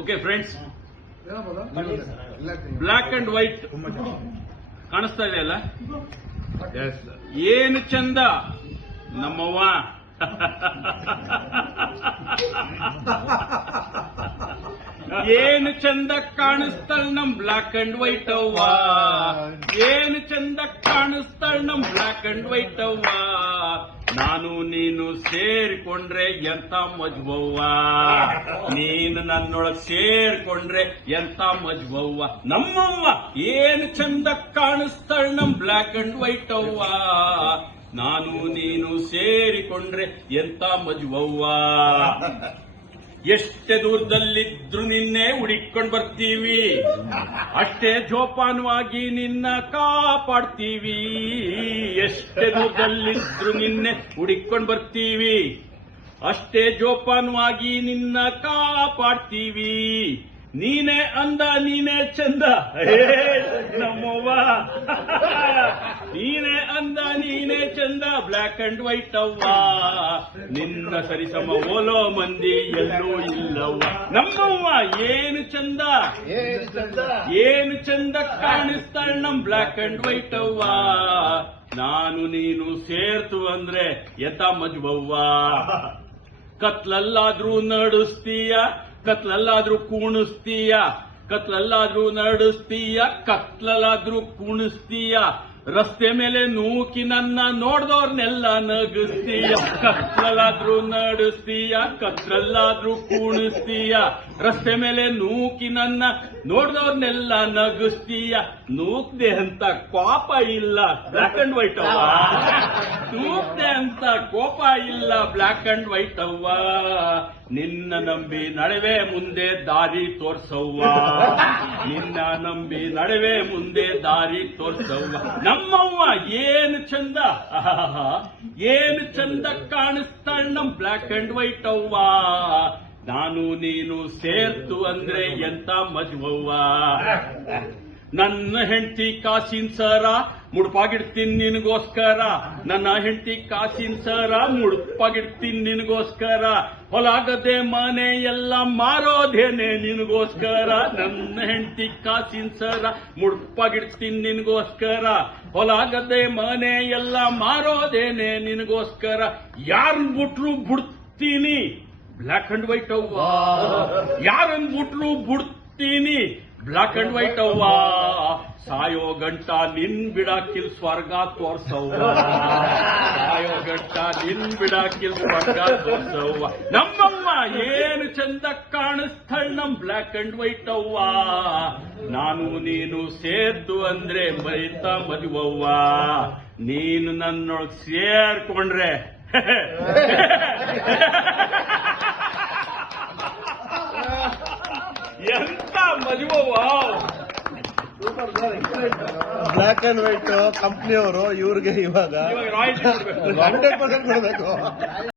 Okay friends, black and white ಕಾಣಿಸ್ತಾ ಇದೆ ಅಲ್ಲ? ಏನು ಚಂದ ನಮ್ಮವ್ವ. ಏನು ಚಂದ ಕಾಣಿಸ್ತಾಳ ನಮ್ ಬ್ಲ್ಯಾಕ್ ಅಂಡ್ ವೈಟ್ ಅವ್ವ. ಏನು ಚಂದ ಕಾಣಿಸ್ತಾಳ ನಮ್ ಬ್ಲ್ಯಾಕ್ ಅಂಡ್ ವೈಟ್ ಅವ್ವ. ನಾನು ನೀನು ಸೇರಿಕೊಂಡ್ರೆ ಎಂತ ಮಜ್ವವ್ವ. ನೀನು ನನ್ನೊಳಗ್ ಸೇರ್ಕೊಂಡ್ರೆ ಎಂತ ಮಜ್ವವ್ವ. ನಮ್ಮವ್ವ ಏನು ಚಂದ ಕಾಣಿಸ್ತಾಳ ನಮ್ ಬ್ಲ್ಯಾಕ್ ಅಂಡ್ ವೈಟ್ ಅವ್ವ. ನಾನು ನೀನು ಸೇರಿಕೊಂಡ್ರೆ ಎಂತ ಮಜ್ವವ್ವ. ಎಷ್ಟೇ ದೂರದಲ್ಲಿದ್ರು ನಿನ್ನೆ ಹುಡುಕೊಂಡು ಬರ್ತೀವಿ, ಅಷ್ಟೇ ಜೋಪಾನವಾಗಿ ನಿನ್ನ ಕಾಪಾಡ್ತೀವಿ. ಎಷ್ಟೇ ದೂರದಲ್ಲಿದ್ರು ನಿನ್ನೆ ಹುಡುಕೊಂಡು ಬರ್ತೀವಿ, ಅಷ್ಟೇ ಜೋಪಾನವಾಗಿ ನಿನ್ನ ಕಾಪಾಡ್ತೀವಿ. ನೀನೇ ಅಂದ ನೀನೇ ಚಂದ ನಮ್ಮವ್ವ. ನೀನೇ ಅಂದ ನೀನೇ ಚಂದ ಬ್ಲ್ಯಾಕ್ ಅಂಡ್ ವೈಟ್ ಅವ್ವ. ನಿನ್ನ ಸರಿಸಮ ಓಲೋ ಮಂದಿ ಎಲ್ಲೂ ಇಲ್ಲವ್ವ. ನಮ್ಮವ್ವ ಏನು ಚಂದ, ಏನು ಚಂದ ಕಾಣಿಸ್ತಾಳ ನಮ್ ಬ್ಲ್ಯಾಕ್ ಅಂಡ್ ವೈಟ್ ಅವ್ವ. ನಾನು ನೀನು ಸೇರ್ತು ಅಂದ್ರೆ ಎತ ಮಜ್ವವ್ವ. ಕತ್ಲಲ್ಲಾದ್ರೂ ನಡಿಸ್ತೀಯ, ಕತ್ಲಲ್ಲಾದ್ರೂ ಕುಣಿಸ್ತೀಯ, ಕತ್ಲಲ್ಲಾದ್ರೂ ನಡಿಸ್ತೀಯ, ಕತ್ಲಲ್ಲಾದ್ರೂ ಕುಣಿಸ್ತೀಯ. ರಸ್ತೆ ಮೇಲೆ ನೂಕಿ ನನ್ನ ನೋಡ್ದವ್ರನ್ನೆಲ್ಲ ನಗಿಸ್ತೀಯ. ಕತ್ಲಲ್ಲಾದ್ರೂ ನಡಿಸ್ತೀಯ, ಕತ್ಲಲ್ಲಾದ್ರೂ ಕುಣಿಸ್ತೀಯ. ರಸ್ತೆ ಮೇಲೆ ನೂಕಿ ನನ್ನ ನೋಡ್ದವ್ರನ್ನೆಲ್ಲ ನಗಿಸ್ತೀಯ. ನೂಕ್ದೆ ಅಂತ ಕೋಪ ಇಲ್ಲ ಬ್ಲ್ಯಾಕ್ ಅಂಡ್ ವೈಟ್ ಅವ್ವ. ನೂಕ್ದೆ ಅಂತ ಕೋಪ ಇಲ್ಲ ಬ್ಲ್ಯಾಕ್ ಅಂಡ್ ವೈಟ್ ಅವ್ವ. ನಿನ್ನ ನಂಬಿ ನಡೆವೆ ಮುಂದೆ ದಾರಿ ತೋರ್ಸವ್ವ. ನಿನ್ನ ನಂಬಿ ನಡೆವೆ ಮುಂದೆ ದಾರಿ ತೋರ್ಸವ್ವ. ನಮ್ಮವ್ವ ಏನು ಚಂದ, ಏನು ಚಂದ ಕಾಣಿಸ್ತಾಳ ನಮ್ ಬ್ಲ್ಯಾಕ್ ಅಂಡ್ ವೈಟ್ ಅವ್ವ. ನಾನು ನೀನು ಸೇರ್ತು ಅಂದ್ರೆ ಎಂತ ಮಜ್ವವ್ವ. ನನ್ನ ಹೆಂಡತಿ ಕಾಸಿನ ಸರ ಮುಡುಪಾಗಿಡ್ತೀನಿ ನಿನಗೋಸ್ಕರ. ನನ್ನ ಹೆಂಡತಿ ಕಾಸಿನ ಸರ ಮುಡುಪಾಗಿಡ್ತೀನಿ ನಿನಗೋಸ್ಕರ. ಹೊಲಾಗದೆ ಮನೆ ಎಲ್ಲ ಮಾರೋದೇನೆ ನಿನಗೋಸ್ಕರ. ನನ್ನ ಹೆಂಡತಿ ಕಾಸಿನ ಸರ ಮುಡುಪಾಗಿಡ್ತೀನಿ ನಿನಗೋಸ್ಕರ. ಹೊಲಾಗದೆ ಮನೆ ಎಲ್ಲ ಮಾರೋದೇನೆ ನಿನಗೋಸ್ಕರ. ಯಾರನ್ ಬಿಟ್ರು ಬಿಡ್ತೀನಿ ಬ್ಲ್ಯಾಕ್ ಅಂಡ್ ವೈಟ್ ಅವ್ವ. ಯಾರನ್ ಬಿಟ್ರು ಬಿಡ್ತೀನಿ ಬ್ಲ್ಯಾಕ್ ಅಂಡ್ ವೈಟ್ ಅವ್ವ. ಸಾಯೋ ಗಂಟ ನಿನ್ ಬಿಡಾಕಿಲ್ ಸ್ವರ್ಗ ತೋರ್ಸವ್ವ. ಸಾಯೋ ಗಂಟ ನಿನ್ ಬಿಡಾಕಿಲ್ ಸ್ವರ್ಗ ತೋರ್ಸವ್ವ. ನಮ್ಮವ್ವ ಏನು ಚಂದ ಕಾಣಿಸ್ತಾಳ ನಮ್ ಬ್ಲ್ಯಾಕ್ ಅಂಡ್ ವೈಟ್ ಅವ್ವ. ನಾನು ನೀನು ಸೇರ್ತು ಅಂದ್ರೆ ಮೈತ ಮದುವವ್ವ. ನೀನು ನನ್ನೊಳಗ್ ಸೇರ್ಕೊಂಡ್ರೆ ಎಂತ ಮದುವವ್ವ. ಬ್ಲ್ಯಾಕ್ ಅಂಡ್ ವೈಟ್ ಕಂಪ್ನಿಯವರು ಇವ್ರಿಗೆ ಇವಾಗ 100% ಕೊಡಬೇಕು.